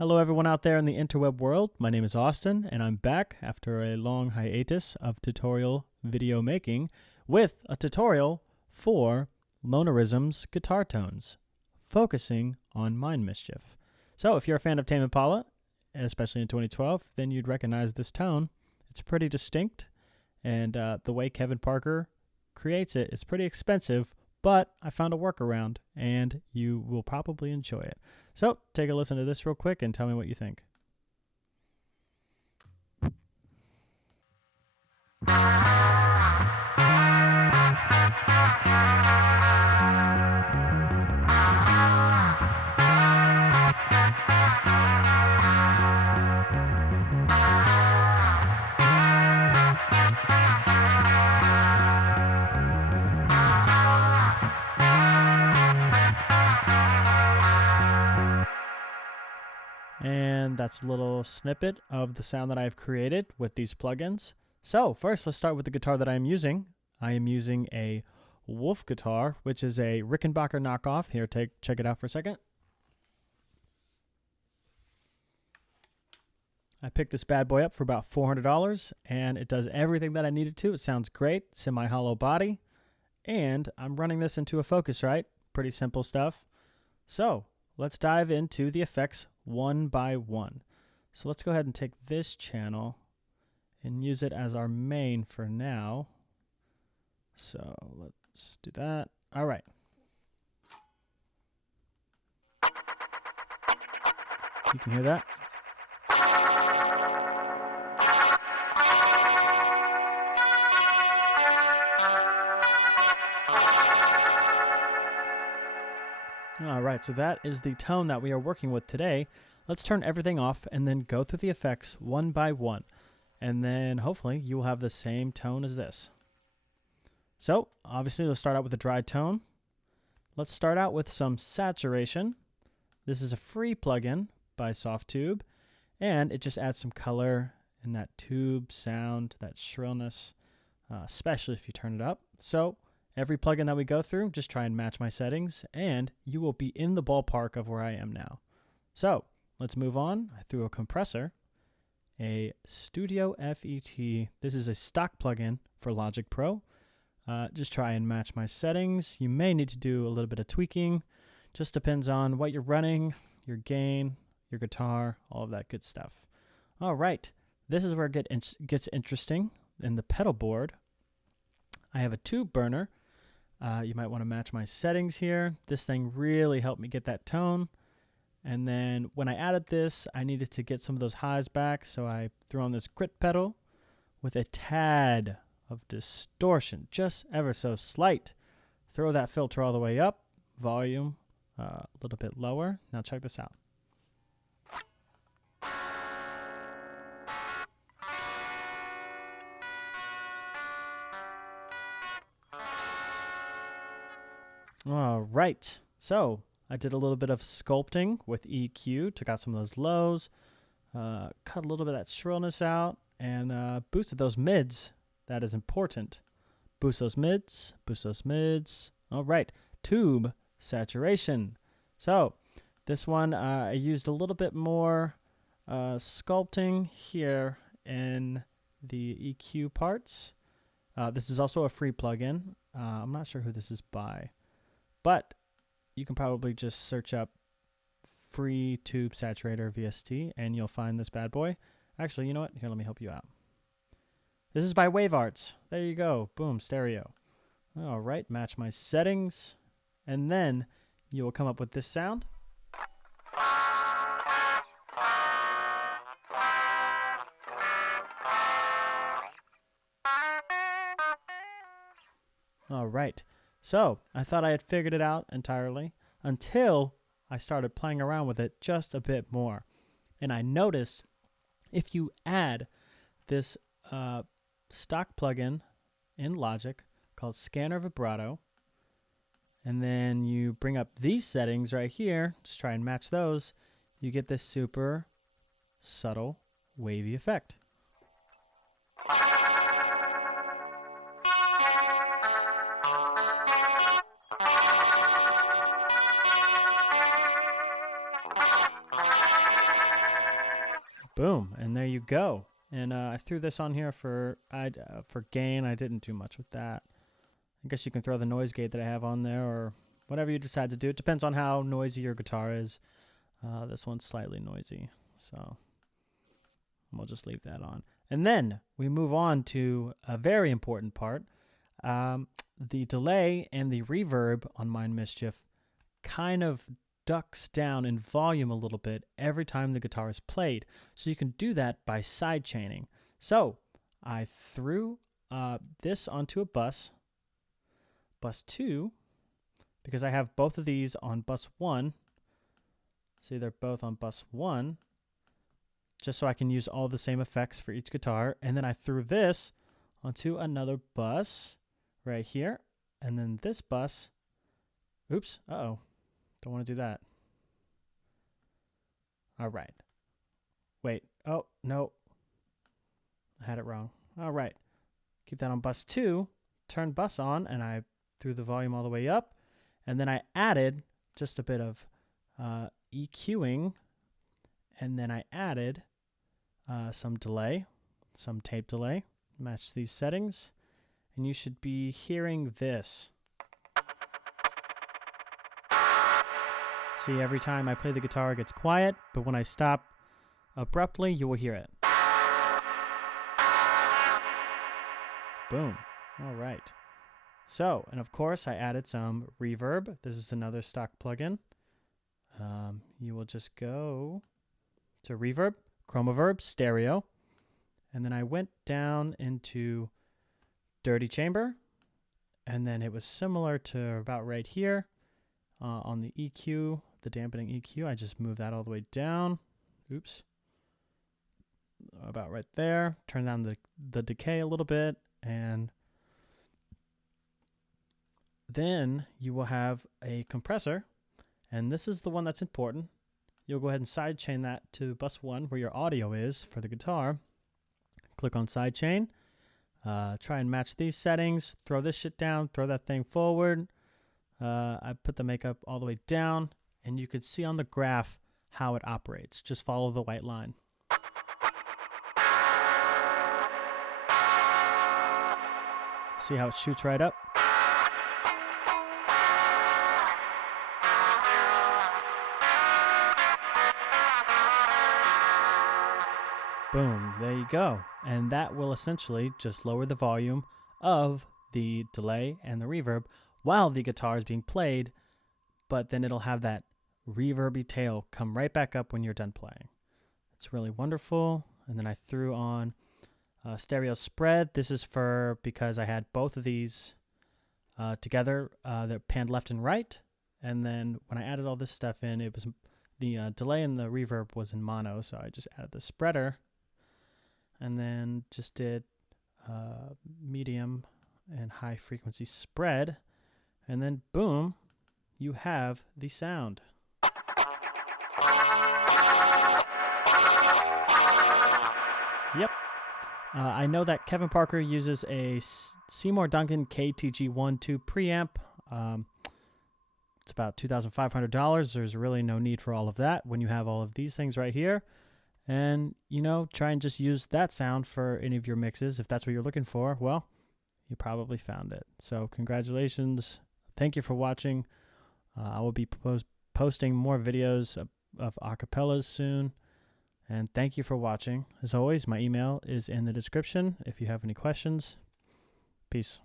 Hello everyone out there in the interweb world. My name is Austin and I'm back after a long hiatus of tutorial video making with a tutorial for Lonerism's guitar tones, focusing on Mind Mischief. So if you're a fan of Tame Impala, especially in 2012, then you'd recognize this tone. It's pretty distinct, and the way Kevin Parker creates it is pretty expensive, but I found a workaround, and you will probably enjoy it. So take a listen to this real quick and tell me what you think. And that's a little snippet of the sound that I've created with these plugins. So first, let's start with the guitar that I'm using. I am using a Wolf guitar, which is a Rickenbacker knockoff. Here, check it out for a second. I picked this bad boy up for about $400, and it does everything that I needed to. It sounds great, semi-hollow body, and I'm running this into a Focusrite. Pretty simple stuff. So let's dive into the effects one by one. So let's go ahead and take this channel and use it as our main for now. So let's do that. All right. You can hear that? All right, so that is the tone that we are working with today. Let's turn everything off and then go through the effects one by one. And then hopefully you will have the same tone as this. So obviously let's start out with a dry tone. Let's start out with some saturation. This is a free plugin by Softtube, and it just adds some color and that tube sound, that shrillness, especially if you turn it up. So every plugin that we go through, just try and match my settings, and you will be in the ballpark of where I am now. So let's move on. I threw a compressor, a Studio FET. This is a stock plugin for Logic Pro. Just try and match my settings. You may need to do a little bit of tweaking. Just depends on what you're running, your gain, your guitar, all of that good stuff. All right, this is where it gets interesting. In the pedal board, I have a tube burner. You might want to match my settings here. This thing really helped me get that tone. And then when I added this, I needed to get some of those highs back, so I threw on this grit pedal with a tad of distortion, just ever so slight. Throw that filter all the way up, volume a little bit lower. Now check this out. All right, so I did a little bit of sculpting with EQ, took out some of those lows, cut a little bit of that shrillness out, and boosted those mids. That is important. Boost those mids, boost those mids. All right, tube saturation. So this one, I used a little bit more sculpting here in the EQ parts. This is also a free plugin. I'm not sure who this is by, but you can probably just search up free tube saturator VST and you'll find this bad boy. Actually, you know what? Here, let me help you out. This is by Wave Arts. There you go. Boom, stereo. All right, match my settings. And then you will come up with this sound. All right. So I thought I had figured it out entirely until I started playing around with it just a bit more. And I noticed if you add this stock plugin in Logic called Scanner Vibrato, and then you bring up these settings right here, just try and match those, you get this super subtle wavy effect. Boom, and there you go. And I threw this on here for gain. I didn't do much with that. I guess you can throw the noise gate that I have on there or whatever you decide to do. It depends on how noisy your guitar is. This one's slightly noisy, so we'll just leave that on. And then we move on to a very important part. The delay and the reverb on Mind Mischief kind of ducks down in volume a little bit every time the guitar is played. So you can do that by side chaining. So I threw this onto a bus 2, because I have both of these on bus 1. See, they're both on bus 1, just so I can use all the same effects for each guitar. And then I threw this onto another bus right here. And then this bus, oops, don't want to do that. All right. Wait, oh, no. I had it wrong. All right. Keep that on bus 2, turn bus on, and I threw the volume all the way up. And then I added just a bit of EQing, and then I added some delay, some tape delay. Match these settings, and you should be hearing this. See, every time I play the guitar, it gets quiet, but when I stop abruptly, you will hear it. Boom. All right. So, and of course, I added some reverb. This is another stock plugin. You will just go to Reverb, Chromaverb, Stereo, and then I went down into Dirty Chamber, and then it was similar to about right here on the EQ, the dampening EQ. I just moved that all the way down. Oops. About right there. Turn down the decay a little bit, and then you will have a compressor, and this is the one that's important. You'll go ahead and sidechain that to bus 1 where your audio is for the guitar. Click on sidechain. Try and match these settings. Throw this shit down. Throw that thing forward. I put the makeup all the way down, and you could see on the graph how it operates. Just follow the white line. See how it shoots right up? Boom, there you go. And that will essentially just lower the volume of the delay and the reverb while the guitar is being played, but then it'll have that reverby tail come right back up when you're done playing. It's really wonderful. And then I threw on stereo spread. This is because I had both of these together. They're panned left and right. And then when I added all this stuff in, it was the delay and the reverb was in mono, so I just added the spreader. And then just did medium and high frequency spread. And then boom, you have the sound. Yep. I know that Kevin Parker uses a Seymour Duncan KTG-12 preamp. It's about $2,500. There's really no need for all of that when you have all of these things right here. And, try and just use that sound for any of your mixes. If that's what you're looking for, well, you probably found it. So congratulations. Thank you for watching. I will be posting more videos of acapellas soon. And thank you for watching. As always, my email is in the description if you have any questions. Peace.